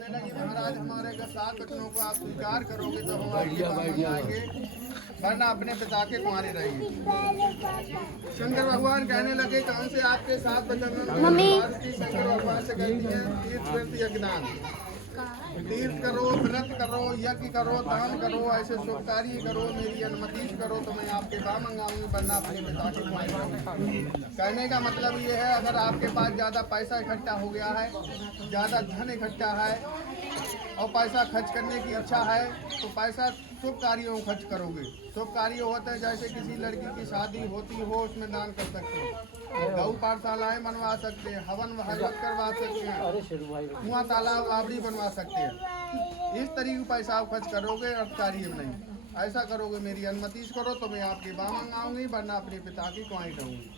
कहने लगी महाराज हमारे अगर 7 बचनों को आप स्वीकार करोगे तो हम आपके बामन लाएंगे, वरना अपने पिता के कुंवारे रहेंगे। शंकर भगवान कहने लगे कौन से आपके 7 वचन? पार्वती शंकर भगवान से कहती है तीर्थ व्रत यज्ञदान, तीर्थ करो, व्रत करो, यज्ञ करो, दान करो, ऐसे शुभ कार्य करो, मेरी अनुमति करो तो मैं आपके बाम मंगाऊंगी, वरना अपने पिता के कुंवारे रहूंगी। कहने का मतलब ये है अगर आपके पास ज़्यादा पैसा इकट्ठा हो गया है, ज़्यादा धन इकट्ठा है और पैसा खर्च करने की इच्छा है तो पैसा शुभ कार्यों में खर्च करोगे। शुभ कार्य होते हैं जैसे किसी लड़की की शादी होती हो उसमें दान कर सकते हो, गौ पाठशालाएँ बनवा सकते हैं, हवन हजरत करवा सकते हैं, कुआं तालाब बावड़ी बनवा सकते हैं। इस तरीके पैसा आप खर्च करोगे अर्थ कार्य में नहीं। ऐसा करोगे मेरी अनुमति करो तो मैं आपके बाम मंगाऊंगी, वरना अपने पिता की कुंवारी रहूंगी।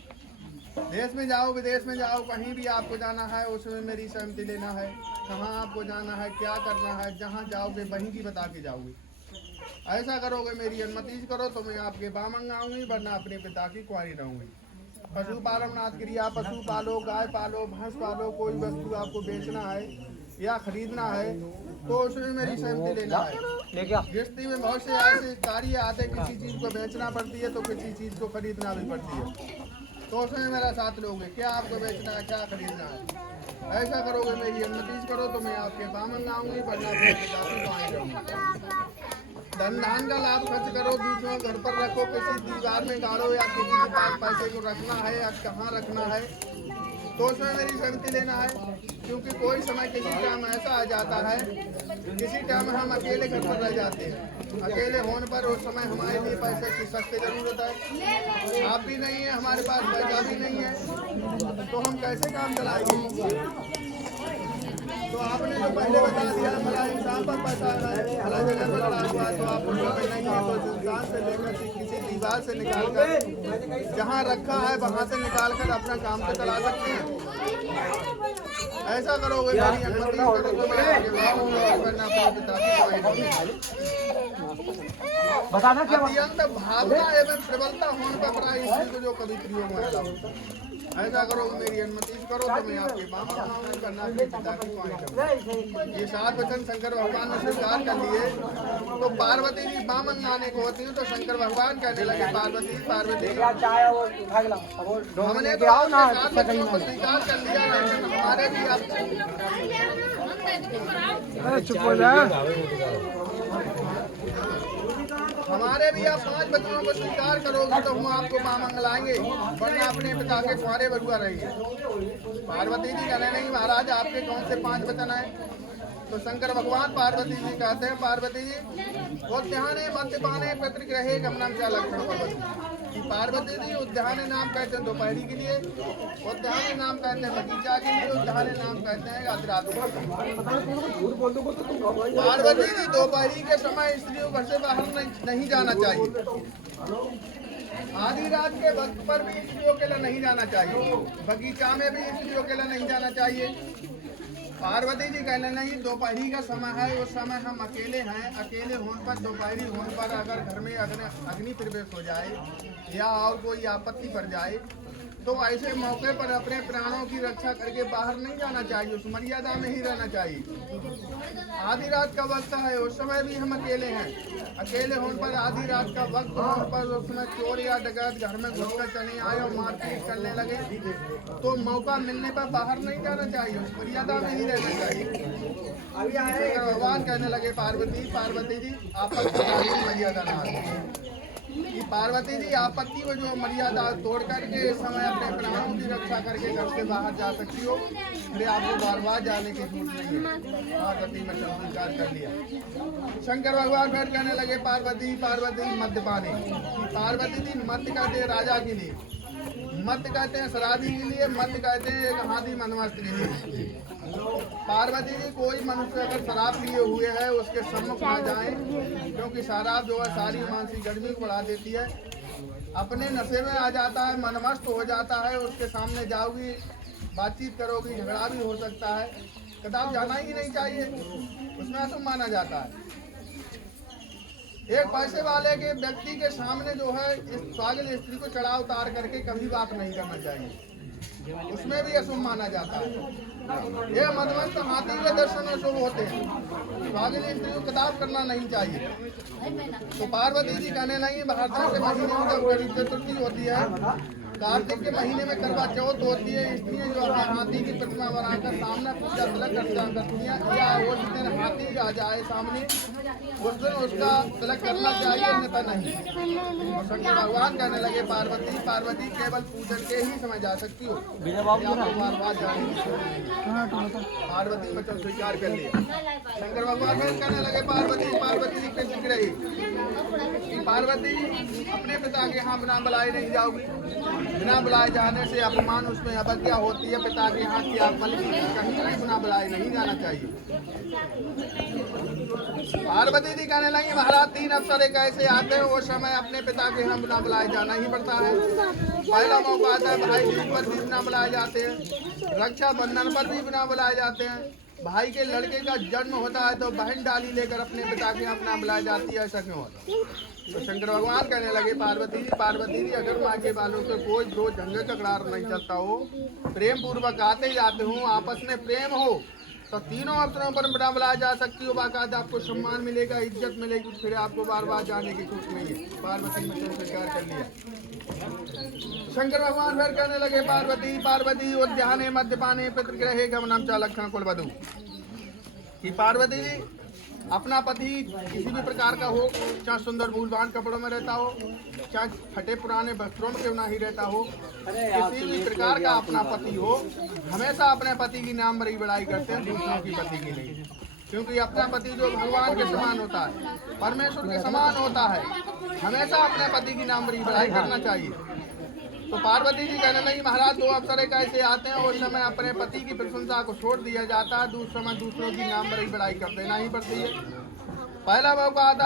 देश में जाओ विदेश में जाओ, कहीं भी आपको जाना है उसमें मेरी सहमति लेना है। कहाँ आपको जाना है, क्या करना है, जहाँ जाओगे वहीं की बता के जाओगे। ऐसा करोगे मेरी अनुमति करो तो मैं आपके बाम मंगाऊंगी, वरना अपने पिता की कुंवारी रहूंगी। पशुपालन नाथ क्रिया, पशु पालो, गाय पालो, भैंस पालो, कोई वस्तु आपको बेचना है या खरीदना है तो उसमें मेरी सहमति लेना है। गृहस्थी में बहुत से ऐसे कार्य आते, किसी चीज़ को बेचना पड़ती है तो किसी चीज़ को खरीदना भी पड़ती है, तो उसमें मेरा साथ लोगे। क्या आपको बेचना है, क्या खरीदना है, ऐसा करोगे मेरी अनुमति करो तो मैं आपके बाम मंगाऊंगी, वरना अपने पिता की कुंवारी रहूंगी। धन धान का लाभ खर्च करो, दूसरों घर पर रखो, किसी दीवार में गाड़ो या किसी के पास पैसे को रखना है या कहाँ रखना है तो उसमें मेरी सहमति लेना है। क्योंकि कोई समय किसी टाइम ऐसा आ जाता है, किसी टाइम हम अकेले घर पर रह जाते हैं। अकेले होने पर उस समय हमारे लिए पैसे की सख्त जरूरत है, आप भी नहीं है, हमारे पास पैसा भी नहीं है, तो हम कैसे काम चलाएंगे? तो आपने जो पहले बता दिया फला इंसान पर पैसा है, फला जगह पर लड़ा हुआ है, तो आप उसमें नहीं है तो इंसान से लेकर किसी दीवार से निकाल कर जहाँ रखा है वहाँ से निकाल कर अपना काम तो चला सकते हैं। ऐसा करोगे मेरी अनुमति करो तो मैं आपके वरना अपने पिता की कुंवारी बताना क्या अत्यंत भावना एवं प्रबलता होने पर प्राय स्त्री को जो कभी प्रिय महिला। ऐसा करोगे मेरी अनुमति करो तो मैं आपके बाम मंगाऊंगी, वरना अपने पिता की कुंवारी रहूंगी। ये 7 वचन शंकर भगवान ने स्वीकार कर लिए तो पार्वती जी बाम मंगाने को होती है तो शंकर भगवान कहने लगे पार्वती पार्वती हमने तो 7 वचनों को स्वीकार कर लिया, लेकिन हमारे भी आप चुप हो जा, हमारे भी आप 5 बच्चों को स्वीकार करोगे तो हम आपको बाम मंगलाएंगे, वरना अपने पिता के कुंवारे बरुआ रहेंगे। पार्वती जी कहने नहीं महाराज आपके कौन से 5 वचन हैं? तो शंकर भगवान पार्वती जी कहते हैं पार्वती जी उद्याने मद्यपाने पितृगृहे गमनम च लक्षण। पार्वती जी उद्याने नाम कहते हैं दोपहरी के लिए, उद्याने नाम कहते हैं बगीचा के लिए, उद्याने नाम कहते हैं रात। पार्वती जी दोपहरी के समय स्त्रियों घर से बाहर नहीं जाना चाहिए, आधी रात के वक्त पर भी स्त्रियों के लिए नहीं जाना चाहिए, बगीचा में भी स्त्रियों के लिए नहीं जाना चाहिए। पार्वती जी कहने नहीं दोपहरी का समय है, उस समय हम अकेले हैं, अकेले होने पर दोपहरी होने पर अगर घर में अग्नि प्रवेश हो जाए या और कोई आपत्ति पड़ जाए तो ऐसे मौके पर अपने प्राणों की रक्षा करके बाहर नहीं जाना चाहिए, उस मर्यादा में ही रहना चाहिए। आधी रात का वक्त है, उस समय भी हम अकेले हैं, अकेले होने पर आधी रात का वक्त होने पर उसमें चोर या डकैत घर में घुसकर चले आए और मारपीट करने लगे तो मौका मिलने पर बाहर नहीं जाना चाहिए, उस मर्यादा में ही रहना चाहिए। भगवान कहने लगे पार्वती जी आपत्ति मर्यादा ना कि पार्वती जी आपत्ति को जो मर्यादा तोड़ करके इस समय अपने प्राणों की रक्षा करके घर से बाहर जा सकती हो, फिर आपको बार बार जाने की जरूरत नहीं है। पार्वती ने स्वीकार कर लिया। शंकर भगवान फिर कहने लगे पार्वती मद्यपाने। पार्वती जी मद्य कहते हैं राजा के लिए, मद्य कहते हैं शराबी के लिए, मद्य कहते हैं एक हाथी मनमस्त के लिए। पार्वती जी कोई मनुष्य अगर शराब लिए हुए है उसके सम्मुख ना जाए, क्योंकि शराब जो है सारी मानसिक गर्मी को बढ़ा देती है, अपने नशे में आ जाता है, मनमस्त हो जाता है, उसके सामने जाओगी बातचीत करोगी झगड़ा भी हो सकता है, कदाप जाना ही नहीं चाहिए, उसमें अशुभ माना जाता है। एक पैसे वाले के व्यक्ति के सामने जो है इस पागल स्त्री को चढ़ा उतार करके कभी बात नहीं करना चाहिए, उसमें भी अशुभ माना जाता है। ये मदवंत हाथी के दर्शन शुभ होते हैं, स्वागिनी स्त्री को किताब करना नहीं चाहिए। तो पार्वती जी कहने लगी भारत के महीने में जब गणेश चतुर्थी होती है, कार्तिक के महीने में करवा चौथ होती है, स्त्रियां जो है हाथी की प्रतिमा बनाकर सामने पूजा तिलक करती हैं, या वो जिस दिन हाथी आ जाए सामने उस दिन उसका तिलक करना चाहिए, अन्यथा नहीं। और शंकर भगवान कहने लगे पार्वती केवल पूजन के ही समय जा सकती हो, पार्वती वचन स्वीकार कर लिया। शंकर भगवान फिर कहने लगे पार्वती कृष्ण रही कि पार्वती अपने पिता के यहाँ बिना बुलाए नहीं जाओगी, बिना बुलाए जाने से अपमान उसमें अवज्ञा होती है। पिता के यहाँ की आप बल्कि कहीं भी बिना बुलाए नहीं जाना चाहिए। पार्वती जी कहने लगी महाराज 3 अवसर एक ऐसे आते हैं, वो समय अपने पिता के यहाँ बिना बुलाए जाना ही पड़ता है। पहला मौका आता है भाई दूज पर भी बिना बुलाए जाते हैं, रक्षाबंधन पर भी बिना बुलाए जाते हैं, भाई के लड़के का जन्म होता है तो बहन डाली लेकर अपने पिता के यहाँ बिना बुलाई जाती है, ऐसा क्यों होता? तो शंकर भगवान कहने लगे पार्वती जी अगर माँ के बालों से कोई दो झंझट झगड़ा नहीं चलता हो, प्रेम पूर्वक आते जाते हो, आपस में प्रेम हो, तो तीनों अवसरों पर बिना बुलाया जा सकती हो, बाकायदा आपको सम्मान मिलेगा, इज्जत मिलेगी, फिर आपको बार बार जाने की छूट नहीं है। पार्वती ने स्वीकार कर लिया। शंकर भगवान फिर कहने लगे पार्वती उद्याने मद्यपाने पितृगृहे गमनम च लक्षण कुलवधू कि पार्वती जी अपना पति किसी भी प्रकार का हो, चाहे सुंदर मूलवान कपड़ों में रहता हो, चाहे फटे पुराने वस्त्रों में क्यों नहीं रहता हो, किसी भी प्रकार का अपना पति हो, हमेशा अपने पति की नाम बड़ी बड़ाई करते हैं, दूसरों की पति की नहीं। क्योंकि अपना पति जो भगवान के समान होता है, परमेश्वर के समान होता है, हमेशा अपने पति की नाम बड़ी बड़ाई करना चाहिए। तो पार्वती जी कहने लगी महाराज 2 अवसर एक ऐसे आते हैं, उस समय अपने पति की प्रशंसा को छोड़ दिया जाता है, दूसरे समय दूसरों की नाम बड़ी बड़ाई कर देना ही पड़ती है। पहला मौका आता